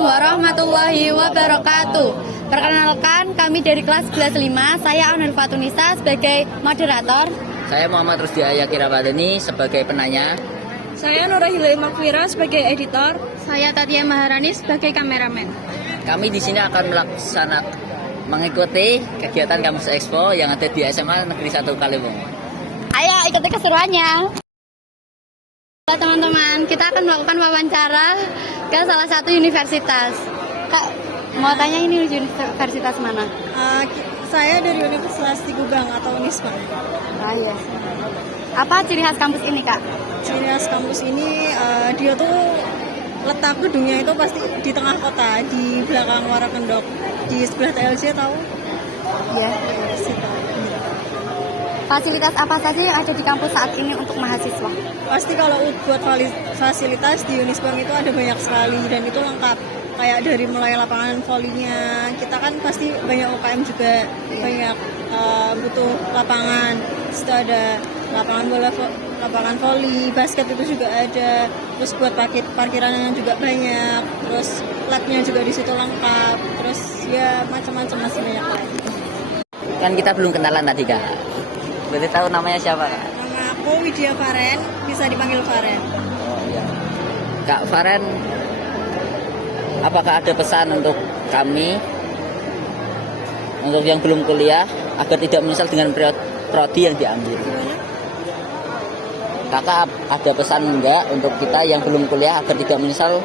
Assalamualaikum warahmatullahi wabarakatuh. Perkenalkan, kami dari kelas 11 5. Saya Anur Fatunisa sebagai moderator. Saya Muhammad Rusdi Ayakira Badani sebagai penanya. Saya Nurahilai Makfira sebagai editor. Saya Tatia Maharani sebagai kameramen. Kami di sini akan mengikuti kegiatan Kampus Expo yang ada di SMA Negeri 1 Kaliwung. Ayo ikuti keseruannya. Teman-teman, kita akan melakukan wawancara ke salah satu universitas. Kak, mau tanya ini universitas mana? Saya dari Universitas Tigubang atau Unisma. Ah, iya. Apa ciri khas kampus ini, Kak? Ciri khas kampus ini dia tuh letak gedungnya itu pasti di tengah kota, di belakang Muara Kendok, di sebelah TLC tahu? Iya. Situ. Fasilitas apa saja yang ada di kampus saat ini untuk mahasiswa? Pasti kalau buat fasilitas di Unisbank itu ada banyak sekali dan itu lengkap. Kayak dari mulai lapangan volinya, kita kan pasti banyak UKM juga, banyak butuh lapangan. Situ ada lapangan bola, lapangan voli, basket itu juga ada. Terus buat parkirannya juga banyak. Terus labnya juga di situ lengkap. Terus ya macam-macam masih banyak lagi. Kan kita belum kenalan tadi, Kak. Boleh tahu namanya siapa, Kak? Nama aku Widya Faren, bisa dipanggil Faren. Oh iya. Kak Faren, apakah ada pesan untuk kami, untuk yang belum kuliah, agar tidak menyesal dengan prodi yang diambil? Kakak ada pesan enggak untuk kita yang belum kuliah agar tidak menyesal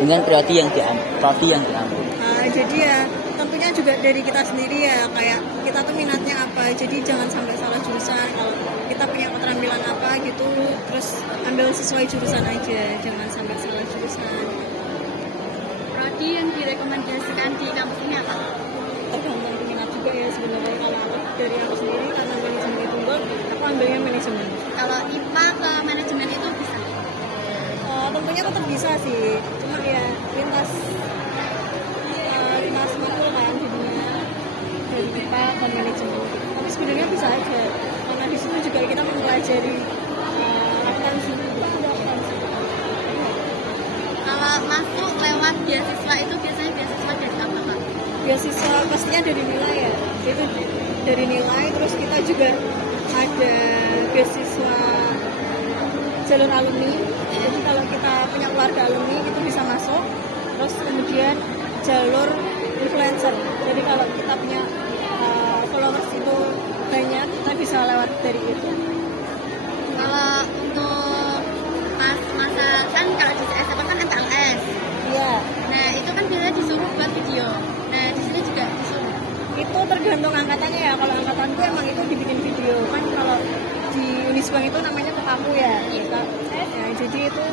dengan prodi yang diambil? Jadi ya tentunya juga dari kita sendiri ya, kayak kita tuh minatnya apa, jadi jangan sampai salah jurusan. Kalau kita punya keterampilan apa gitu, terus ambil sesuai jurusan aja, jangan sampai salah jurusan. Prodi yang direkomendasikan di kampus ini apa? Tergantung minat juga ya sebenarnya. Kalau aku dari aku sendiri karena manajemen unggul, aku ambilnya manajemen. Kalau IPA ke manajemen itu bisa? Tentunya tetap bisa sih, cuma ya lintas makul kan jadinya dari IPA ke manajemen. Tapi sebenarnya bisa aja, karena di situ juga kita mempelajari akuntansi. Kalau masuk lewat beasiswa itu biasanya beasiswa dari apa, Pak? Beasiswa pastinya dari nilai ya, itu dari nilai. Terus kita juga ada beasiswa jalur alumni. Jadi kalau kita punya keluarga alumni itu bisa masuk. Terus kemudian jalur influencer. Jadi kalau kita punya followers itu banyak, kita bisa lewat dari itu. Kalau untuk pas masa kan kalau di SMA kan MPLS. Iya. Nah itu kan biasanya disuruh buat video. Nah di sini juga disuruh. Itu tergantung angkatannya ya. Kalau angkatanku emang itu dibikin video. Kan kalau di Unisbank itu namanya Kopamu ya. Kita, ya jadi itu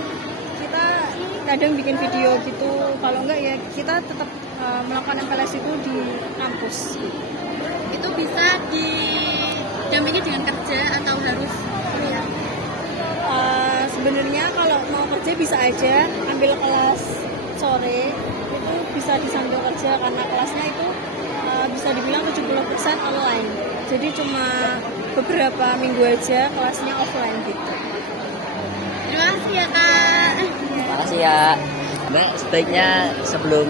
kita kadang bikin video gitu. Kalau enggak ya kita tetap melakukan MPLS itu di kampus. Itu bisa didampingi dengan kerja atau harus kuliah? Sebenarnya kalau mau kerja bisa aja ambil kelas sore, itu bisa disambil kerja karena kelasnya itu bisa dibilang 70% online. Jadi cuma beberapa minggu aja kelasnya offline gitu. Terima kasih ya, Kak. Terima kasih ya. Mbak, sebaiknya sebelum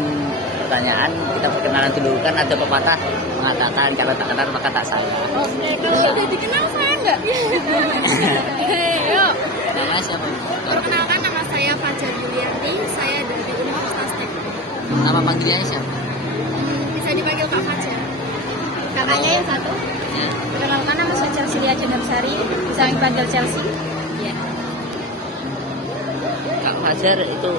pertanyaan kita perkenalan dulu. Kan ada pepatah mengatakan kalau tak kenal maka tak sayang. Oke, kalau udah dikenal saya enggak? Yuk. Nama siapa? Perkenalkan, nama saya Fajar Yulianti. Saya dari Universitas Teknik. Nama panggilannya siapa? Bisa dipanggil Kak Fajar. Kakaknya yang satu. Ya. Perkenalkan, nama saya Chelsea Jenabsari. Bisa dipanggil Chelsea. Iya. Kak Fajar, itu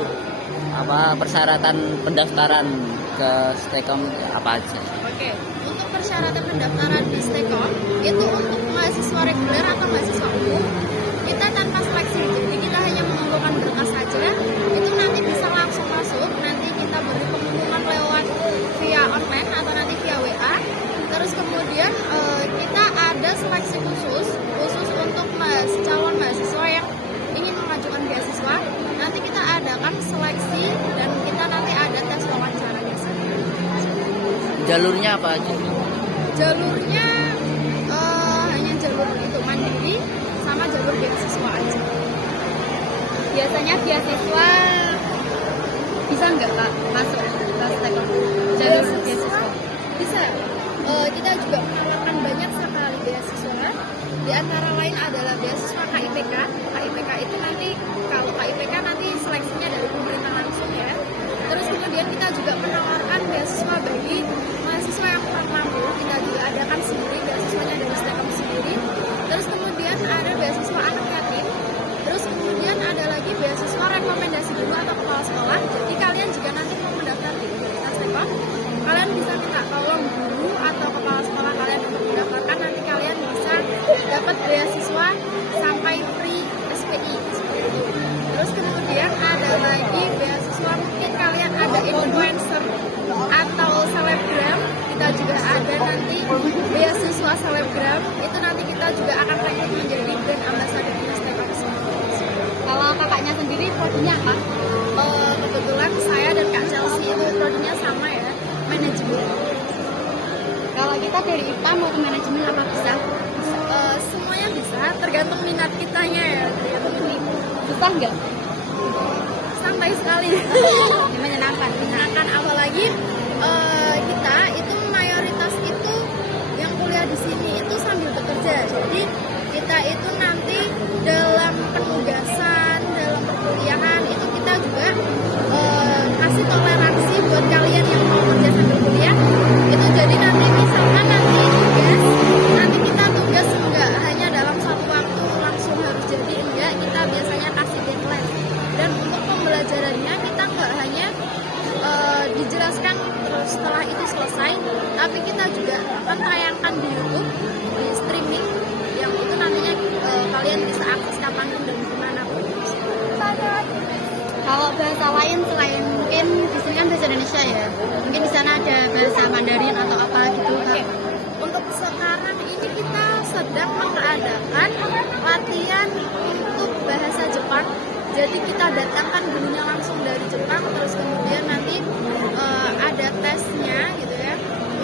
apa persyaratan pendaftaran ke Stekom apa aja? Oke, untuk persyaratan pendaftaran di Stekom itu untuk mahasiswa reguler atau mahasiswa umum kita tanpa seleksi, jadi kita hanya mengumpulkan berkas saja, itu nanti bisa langsung masuk. Nanti kita beri pengumuman lewat via online atau nanti via WA. Terus kemudian kita ada seleksi khusus untuk calon mahasiswa yang ingin mengajukan beasiswa. Nanti kita adakan seleksi dan kita nanti ada tes wawancaranya sendiri. Jalurnya apa aja? Jalurnya hanya jalur itu mandiri sama jalur beasiswa aja. Biasanya beasiswa Bisa nggak Kak masuk ke STEKOM jalur beasiswa? Bisa. Kita juga menawarkan banyak sekali beasiswa. Di antara lain adalah beasiswa KIPK. KIPK itu nanti kalau KIPK nanti seleksinya dari pemerintah langsung ya. Terus kemudian kita juga menawarkan beasiswa bagi mahasiswa yang kurang mampu. Kita juga adakan sendiri beasiswanya dari STEKOM sendiri. Terus kemudian ada beasiswa anak yatim. Terus kemudian ada lagi beasiswa rekomendasi guru atau kepala sekolah. Jadi kalian jika nanti mau mendaftar di Universitas STEKOM, kalian bisa minta tolong guru atau kepala sekolah kalian untuk mendaftarkan. Nanti kalian bisa dapat beasiswa sampai free SPI seperti itu. Terus kemudian ada lagi beasiswa mungkin kalian ada influencer atau selebgram, kita juga ada nanti beasiswa selebgram. Itu nanti kita juga akan rekrut menjadi brand ambassador di STEKOM. Kalau kakaknya sendiri prodinya apa? Kebetulan saya dan Kak Chelsea itu prodinya sama ya, manajemen. Kalau kita dari IPA mau ke manajemen apa bisa? Semuanya bisa, tergantung minat kitanya ya. Susah nggak? Santai sekali. Menyenangkan. Menyenangkan, apalagi kita itu mayoritas itu yang kuliah di sini itu sambil bekerja. Jadi kita itu nanti dalam penugasan, dalam perkuliahan itu kita juga kasih toleransi buat kalian yang mau kerja sambil kuliah. Itu jadi nanti misalkan nanti tugas, nanti kita tugas enggak hanya dalam satu waktu langsung harus jadi, enggak, kita biasanya kasih deadline. Dan untuk pembelajarannya kita enggak hanya dijelaskan terus setelah itu selesai, tapi kita juga akan tayangkan di YouTube, di streaming, yang itu nantinya kalian bisa akses kapanpun dan dimanapun. Kalau bahasa lain selain mungkin di sini kan bahasa Indonesia ya, mungkin di sana ada bahasa Mandarin atau apa gitu Kak? Untuk sekarang ini kita sedang mengadakan latihan untuk bahasa Jepang. Jadi kita datangkan gurunya langsung dari Jepang, terus kemudian nanti ada tesnya gitu ya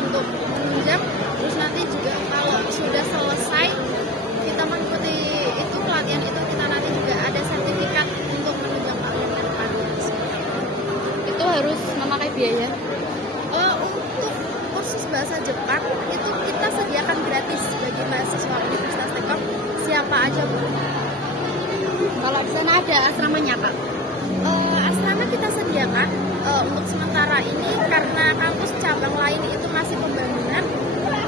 untuk menunjang. Terus nanti juga kalau sudah selesai kita mengikuti itu pelatihan itu, kita nanti juga ada sertifikat untuk menunjang kalian ke depannya. Itu harus memakai biaya? Untuk kursus bahasa Jepang itu kita sediakan gratis bagi mahasiswa Universitas STEKOM, siapa aja boleh. Kalau di sana ada asramanya Kak? Asrama kita sediakan untuk sementara ini karena kampus cabang lain itu masih pembangunan.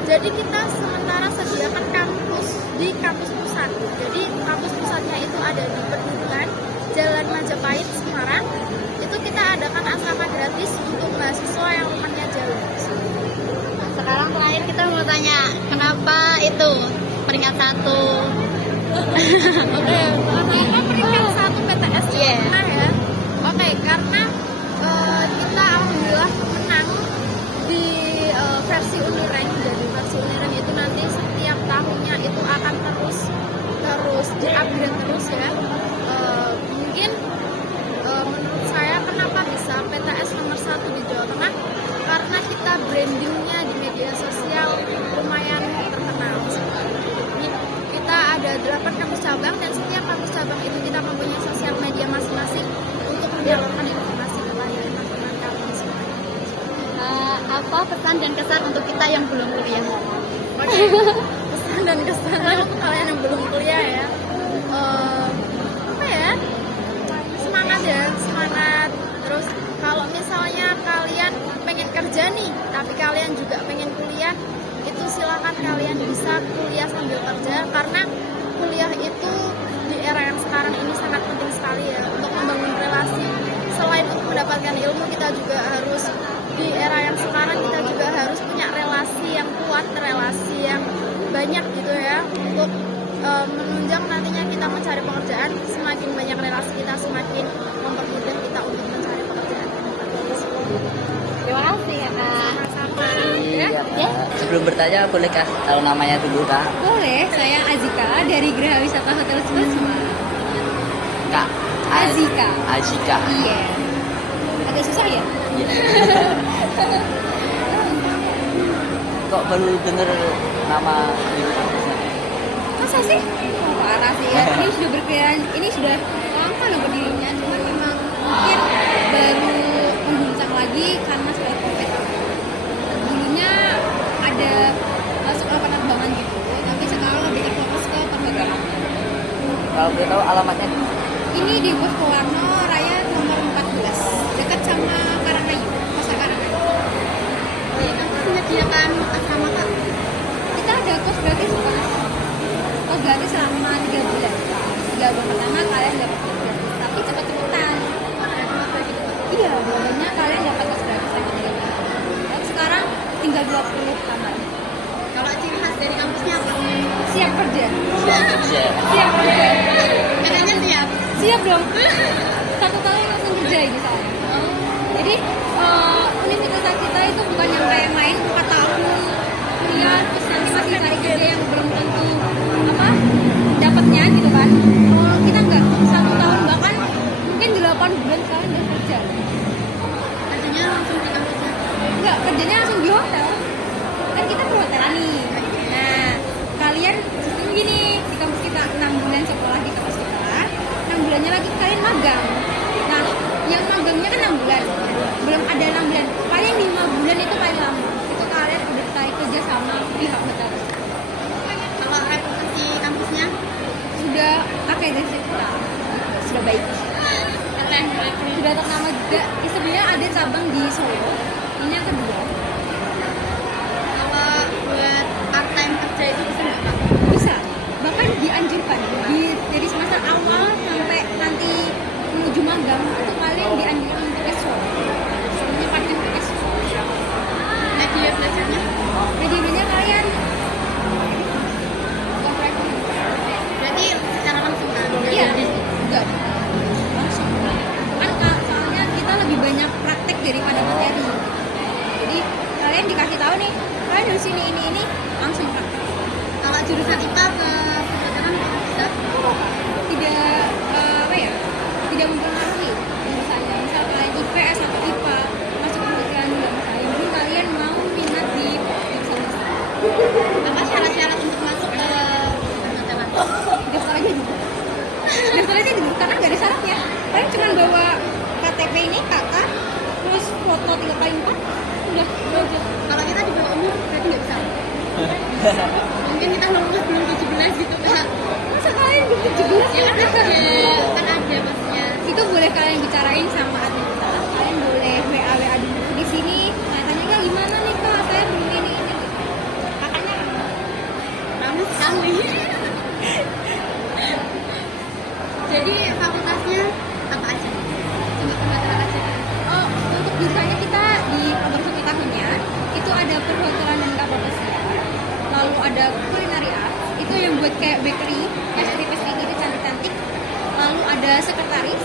Jadi kita sementara sediakan kampus di kampus pusat. Jadi kampus pusatnya itu ada di Pegunungan, Jalan Majapahit, Semarang. Itu kita adakan asrama gratis untuk mahasiswa yang rumahnya jauh. Sekarang terakhir kita mau tanya, kenapa itu peringkat 1? Oke, kenapa peringkat 1 PTS Jawa ya? Oke, karena kita alhamdulillah menang di versi Unirank. Jadi versi Unirank itu nanti setiap tahunnya itu akan terus di-upgrade terus ya. Mungkin menurut saya kenapa bisa PTS nomor 1 di Jawa Tengah, karena kita brandingnya di media sosial lumayan terkenal. Kita ada 8 kampus cabang dan setiap kampus cabang itu kita mempunyai sosial media masing-masing untuk menyalurkan informasi kepada teman-teman kami semua. Apa pesan dan kesan untuk kita yang belum kuliah? Oke, pesan dan kesan untuk kalian yang belum kuliah ya. Apa ya? Semangat ya, semangat. Terus kalau misalnya kalian pengen kerja nih, tapi kalian juga pengen kuliah, itu silakan kalian bisa kuliah sambil kerja, karena kuliah itu di era yang sekarang ini sangat penting sekali ya untuk membangun relasi. Selain untuk mendapatkan ilmu, kita juga harus di era yang sekarang kita juga harus punya relasi yang kuat, relasi yang banyak gitu ya, untuk menunjang nantinya kita mencari pekerjaan. Semakin banyak relasi kita, semakin mempermudah kita untuk mencari pekerjaan. Terima kasih ya Kak. Sama-sama. Iya, sebelum bertanya bolehkah tahu namanya dulu Kak? Boleh, saya Azika dari Geraha Wisata Hotel Suma. Kak Azika. Azika. Iya. Agak susah ya? Iya. Kok baru dengar nama universitasnya? Masa sih? Parah sih ya. Ini sudah berkeliaran, ini sudah lama loh berdirinya, cuman memang mungkin baru lagi karena sudah covid. Dulunya ada sekolah penerbangan gitu, tapi sekarang lebih fokus ke perhotelan. Kalau boleh tahu alamatnya? Ini di Bos Warno Raya nomor 14, dekat sama Karangayu, Pasar Karangayu. Kita menyediakan asrama Kak. Kita ada kos gratis bukan asrama. Kos gratis selama 3 bulan. 3 bulan pertama kalian dapat kos gratis, tapi cepet-cepetan. Iya, biasanya kalian dapat kos gratis selama 3 bulan. Dan sekarang tinggal 20 kamar. Kalau ciri khas dari kampusnya apa? Siap kerja. Iya. Siap kerja. Katanya siap. Siap dong. 1 tahun langsung kerja ini saya. Jadi universitas kita itu bukan yang kayak main 4 tahun kuliah terus nanti masih cari kerja yang belum tentu apa dapatnya gitu kan. Kita enggak 1 tahun bahkan mungkin 8 bulan kalian udah kerja. Kerjanya langsung di kampusnya? Enggak, kerjanya langsung di hotel. Kan kita perhotelan nih. Nah, kalian sistem gini di kampus kita 6 bulan sekolah di kampus kita, 6 bulannya lagi kalian magang. Nah, yang magangnya kan 6 bulan, belum ada 6 bulan, paling 5 bulan itu paling lama. Itu kalian udah cari kerja sama pihak hotel. Kalau reputasi kampusnya sudah akreditasi kita, sudah baik. Sudah ternama juga. Sebenarnya ada cabang di Solo. Ini yang kedua. Buat part time kerja itu bisa nggak Kak? Bisa, bahkan dianjurkan dari semester awal sampai nanti menuju magang itu kalian dianjurkan untuk S1. Sebenarnya part time untuk S1. Media belajarnya? Media belajarnya kalian berarti secara langsung kan? Iya, enggak langsung kan soalnya kita lebih banyak praktek daripada materi. Jadi kalian dikasih tahu nih, kalian dari sini ini langsung praktek. Kalau jurusan IPA ke perhotelan bisa? Tidak apa ya? Tidak mempengaruhi jurusannya. Misal kalian IPS atau IPA masuk perhotelan nggak masalah. Yang penting kalian mau minat di jurusan itu. Apa syarat-syarat untuk masuk ke perhotelan? Daftar aja dulu. Daftar aja dulu karena nggak ada syaratnya. Kalian cuma bawa KTP ini, kakak, terus foto 3x4 udah aja. Kalau kita di bawah umur berarti nggak bisa. Mungkin kita lulus belum 17 gitu Kak. Masa kalian belum 17? Ya kan ada maksudnya. Itu boleh kalian bicarain sama admin kita. Kalian boleh WA dulu di sini. Tanya Kak gimana nih Kak? Saya belum ini. Kakaknya ramai sekali. Jadi fakultasnya apa aja? Cuma perhotelan aja. Oh, untuk jurusannya kita di program 1 tahunnya itu ada perhotelan dan kapal pesiar. Lalu ada culinary arts, itu yang buat kayak bakery, pastry gitu cantik-cantik. Lalu ada sekretaris,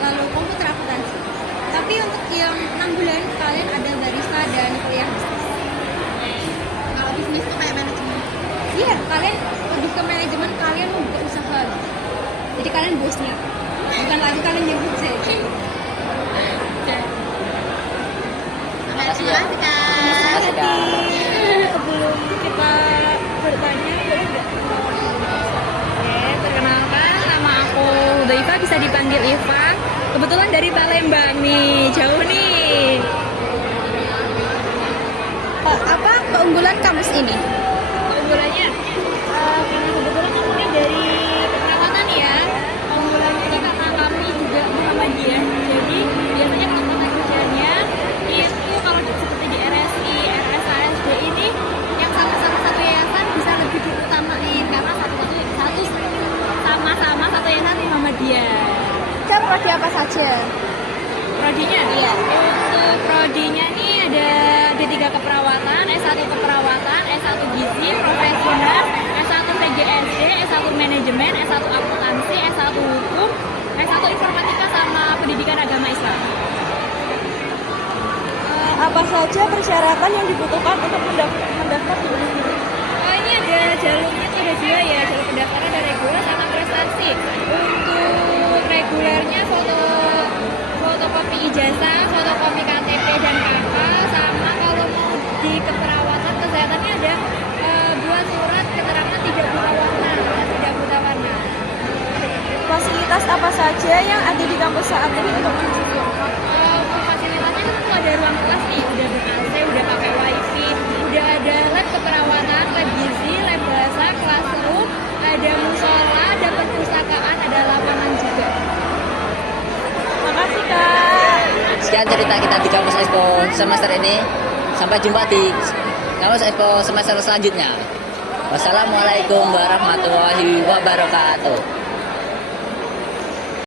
lalu komputer akuntansi. Tapi untuk yang 6 bulan kalian ada barista dan kuliah bisnis. Kalau bisnis itu kayak manajemen. Iya, kalian lebih ke manajemen, kalian mau buka usaha. Jadi kalian bosnya, bukan lagi kalian yang kerja. Terima kasih Kak. Sebelum kita bertanya, boleh nggak? Oke, perkenalkan nama aku Hudaifa, bisa dipanggil Iva. Kebetulan dari Palembang nih, jauh nih. Apa keunggulan kampus ini? Keunggulannya, karena kebetulan aku ini dari keperawatan ya. Keunggulannya ini karena kami juga Muhammadiyah. Jadi biasanya tempat kerjanya itu kalau seperti di RSI, RSASD ini yang sama-sama satu yayasan bisa lebih diutamain karena sama-sama satu yayasan Muhammadiyah. Kita prodi apa saja? Prodinya? Iya. Untuk prodinya nih ada D3 keperawatan, S1 keperawatan, S1 gizi, profesional, S1 PGSD, S1 manajemen, S1 akuntansi, S1 hukum, S1 informatika sama pendidikan agama Islam. Apa saja persyaratan yang dibutuhkan untuk mendaftar di universitas? Ini ada jalurnya tuh, ada 2 ya, jalur pendaftaran ada reguler sama prestasi. Untuk regulernya fotokopi ijazah, fotokopi KTP dan KK, sama kalau mau di keperawatan kesehatannya ada buat surat keterangan tidak buta warna. Fasilitas apa saja yang ada di kampus saat ini untuk mahasiswa? Fasilitasnya itu ada dalam kelas nih udah ber-AC, udah pakai wifi, udah ada lab keperawatan, lab gizi, lab bahasa, classroom, ada musola, ada perpustakaan, ada lapangan juga. Makasih Kak. Sekian cerita kita di Kampus Expo semester ini. Sampai jumpa di Kampus Expo semester selanjutnya. Wassalamualaikum warahmatullahi wabarakatuh.